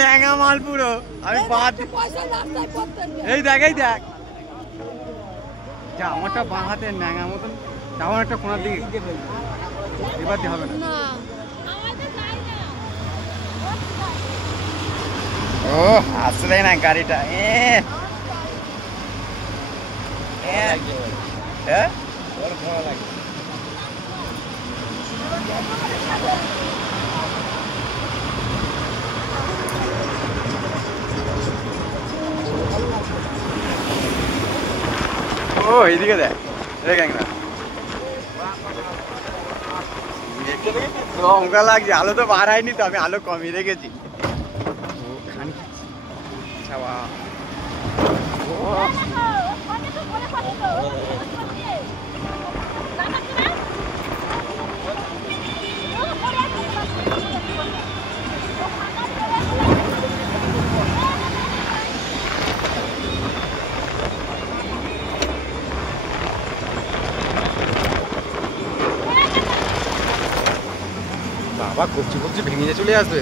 ন্যাঙা মাল পুরো আমি এই দেখ এই দেখ যা আমারটা বাঁ হাতে ন্যাঙা মতন তেমন একটা কোনার দিকে এবার দিয়ে হবে না। ও আসলে না গাড়িটা ও এইদিকে দেখ লঙ্কা লাগছে আলো তো বার হয়নি তো আমি আলো কমিয়ে রেখেছি। বাবা কবজি কবজি ভেঙে চলে আসবে।